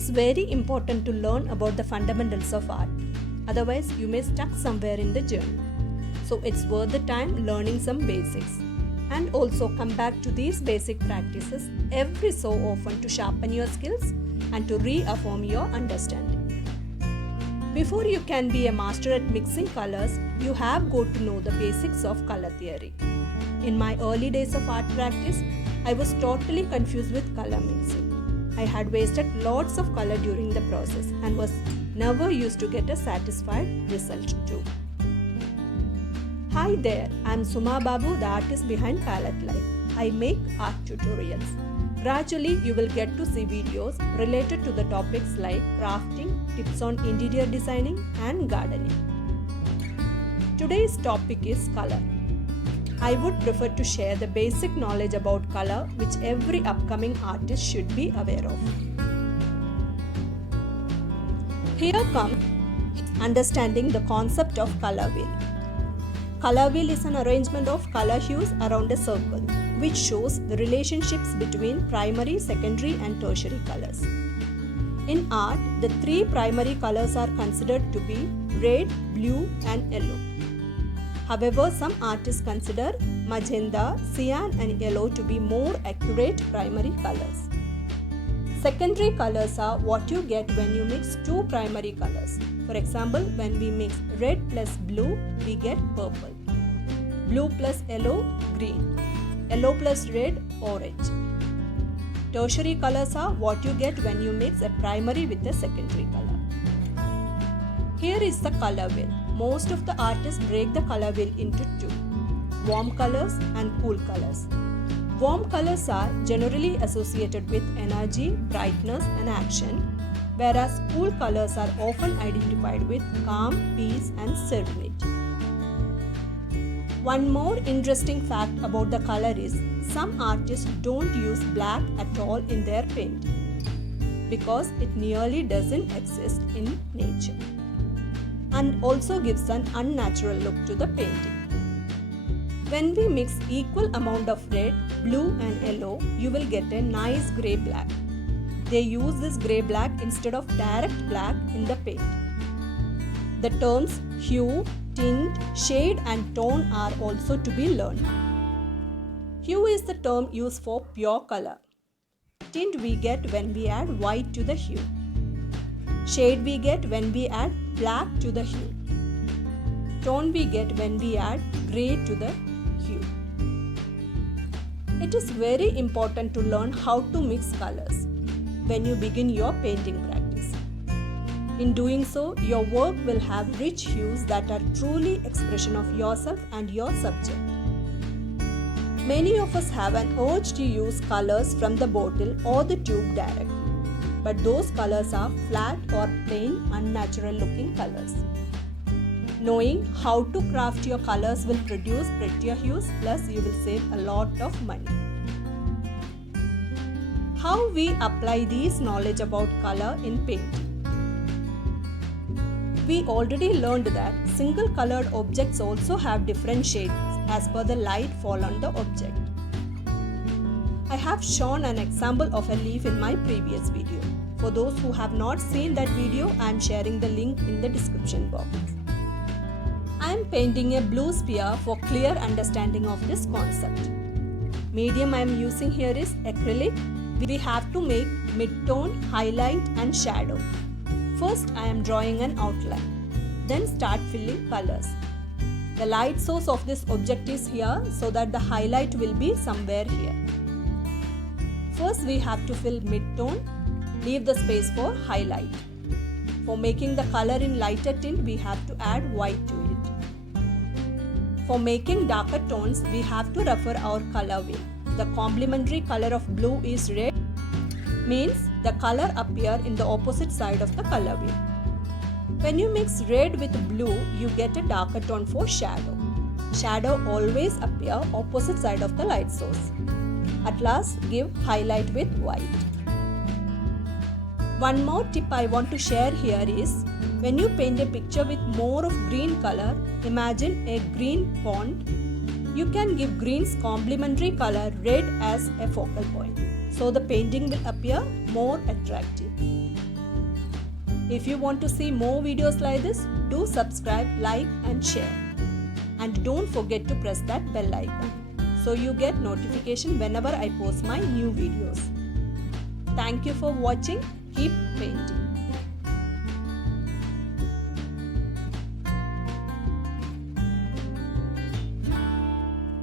is very important to learn about the fundamentals of art. Otherwise, you may stuck somewhere in the journey. So it's worth the time learning some basics. And also come back to these basic practices every so often to sharpen your skills and to reaffirm your understanding. Before you can be a master at mixing colors, you have got to know the basics of color theory. In my early days of art practice, I was totally confused with color mixing. I had wasted lots of color during the process and was never used to get a satisfied result too. Hi there, I am Suma Babu, the artist behind Palette Life. I make art tutorials. Gradually, you will get to see videos related to the topics like crafting, tips on interior designing and gardening. Today's topic is color. I would prefer to share the basic knowledge about color which every upcoming artist should be aware of. Here comes understanding the concept of color wheel. Color wheel is an arrangement of color hues around a circle, which shows the relationships between primary, secondary and tertiary colors. In art, the three primary colors are considered to be red, blue and yellow. However, some artists consider magenta, cyan and yellow to be more accurate primary colors. Secondary colors are what you get when you mix two primary colors. For example, when we mix red plus blue, we get purple. Blue plus yellow, green. Yellow plus red, orange. Tertiary colors are what you get when you mix a primary with a secondary color. Here is the color wheel. Most of the artists break the color wheel into two, warm colors and cool colors. Warm colors are generally associated with energy, brightness and action, whereas cool colors are often identified with calm, peace and serenity. One more interesting fact about the color is some artists don't use black at all in their painting because it nearly doesn't exist in nature and also gives an unnatural look to the painting. When we mix equal amount of red, blue and yellow, you will get a nice grey black. They use this grey black instead of direct black in the paint. The terms hue, tint, shade and tone are also to be learned. Hue is the term used for pure color. Tint we get when we add white to the hue. Shade we get when we add black to the hue. Tone we get when we add grey to the hue. It is very important to learn how to mix colors when you begin your painting practice. In doing so, your work will have rich hues that are truly expression of yourself and your subject. Many of us have an urge to use colors from the bottle or the tube directly, but those colors are flat or plain, unnatural looking colors. Knowing how to craft your colors will produce prettier hues, plus you will save a lot of money. How we apply this knowledge about color in painting? We already learned that single colored objects also have different shades as per the light fall on the object. I have shown an example of a leaf in my previous video. For those who have not seen that video, I am sharing the link in the description box. I am painting a blue sphere for clear understanding of this concept. Medium I am using here is acrylic. We have to make mid-tone, highlight and shadow. First I am drawing an outline, then start filling colors. The light source of this object is here, so that the highlight will be somewhere here. First we have to fill mid-tone, leave the space for highlight. For making the color in lighter tint, we have to add white to it. For making darker tones, we have to refer our color wheel. The complementary color of blue is red, means the color appear in the opposite side of the color wheel. When you mix red with blue, you get a darker tone for shadow. Shadow always appear opposite side of the light source. At last, give highlight with white. One more tip I want to share here is, when you paint a picture with more of green color, imagine a green pond. You can give green's complementary color red as a focal point. so the painting will appear more attractive. If you want to see more videos like this, do subscribe, like and share. And don't forget to press that bell icon so you get notification whenever I post my new videos. Thank you for watching. Keep painting.